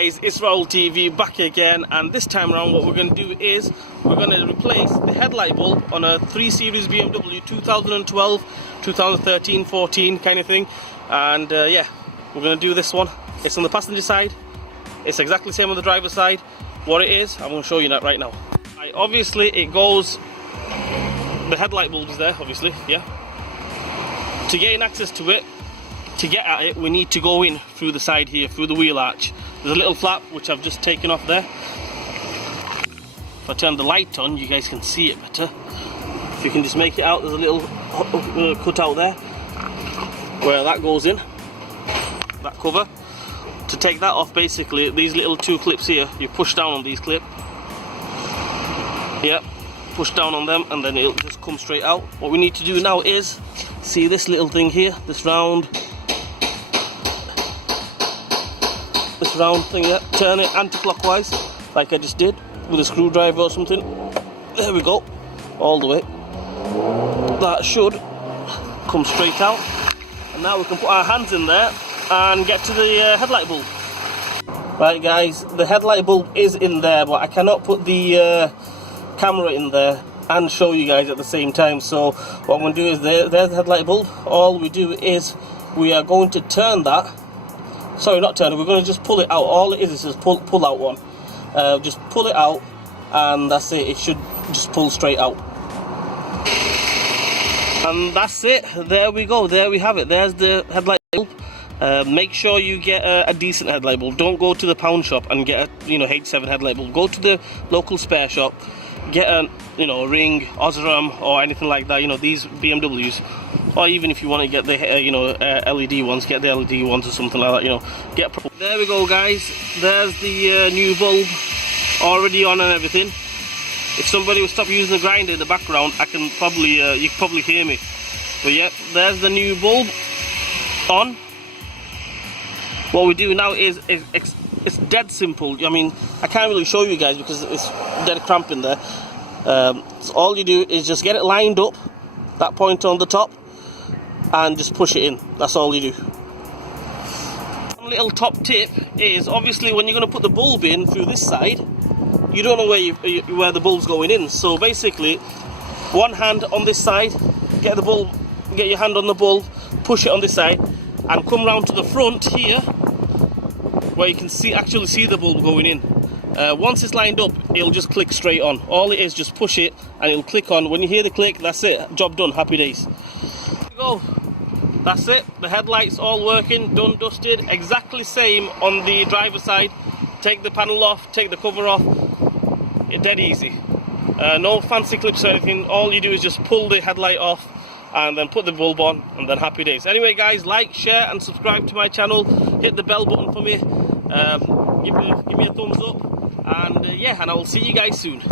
guys, it's Raul TV back again, and this time around what we're going to do is we're going to replace the headlight bulb on a 3 Series BMW 2012, 2013, 14 kind of thing. And yeah, we're going to do this one. It's on the passenger side. It's exactly the same on the driver's side. What it is, I'm going to show you that right now. Obviously it goes, the headlight bulb is there obviously, yeah. To gain access to it, to get at it, we need to go in through the side here, through the wheel arch. There's a little flap which I've just taken off there. If I turn the light on, you guys can see it better. If you can just make it out, there's a little cut out there where that goes in, that cover. To take that off, basically, these little two clips here, you push down on these clips. Yep, push down on them and then it'll just come straight out. What we need to do now is, see this little thing here, this round thing, yeah, turn it anti-clockwise like I just did with a screwdriver or something. There we go, all the way. That should come straight out, and now we can put our hands in there and get to the headlight bulb. Right guys, the headlight bulb is in there, but I cannot put the camera in there and show you guys at the same time. So what I'm going to do is, there's the headlight bulb. All we do is we are going to turn that. Sorry, not turn it, we're going to just pull it out. All it is just pull out one. Just pull it out and that's it. It should just pull straight out. And that's it. There we go. There we have it. There's the headlight bulb. Make sure you get a decent headlight bulb. Don't go to the pound shop and get a H7 headlight bulb. Go to the local spare shop. Get a Ring, Osram, or anything like that. These BMWs. Or even if you want to get the LED ones, get the LED ones or something like that. Get. There we go, guys. There's the new bulb already on and everything. If somebody would stop using the grinder in the background, I can probably you can probably hear me. But yeah, there's the new bulb on. What we do now is it's dead simple. I mean, I can't really show you guys because it's dead cramped in there. So all you do is just get it lined up, that point on the top, and just push it in. That's all you do. One little top tip is, obviously when you're going to put the bulb in through this side, you don't know where the bulb's going in. So basically, one hand on this side, get your hand on the bulb, push it on this side, and come round to the front here, where you can actually see the bulb going in. Once it's lined up, it'll just click straight on. All it is, just push it and it'll click on. When you hear the click, that's it, job done, happy days. There we go. That's it, the headlights all working, done, dusted. Exactly same on the driver's side. Take the panel off, take the cover off. It's dead easy. No fancy clips or anything. All you do is just pull the headlight off and then put the bulb on, and then happy days. Anyway guys, like, share and subscribe to my channel. Hit the bell button for me. Give me a thumbs up, and yeah, and I will see you guys soon.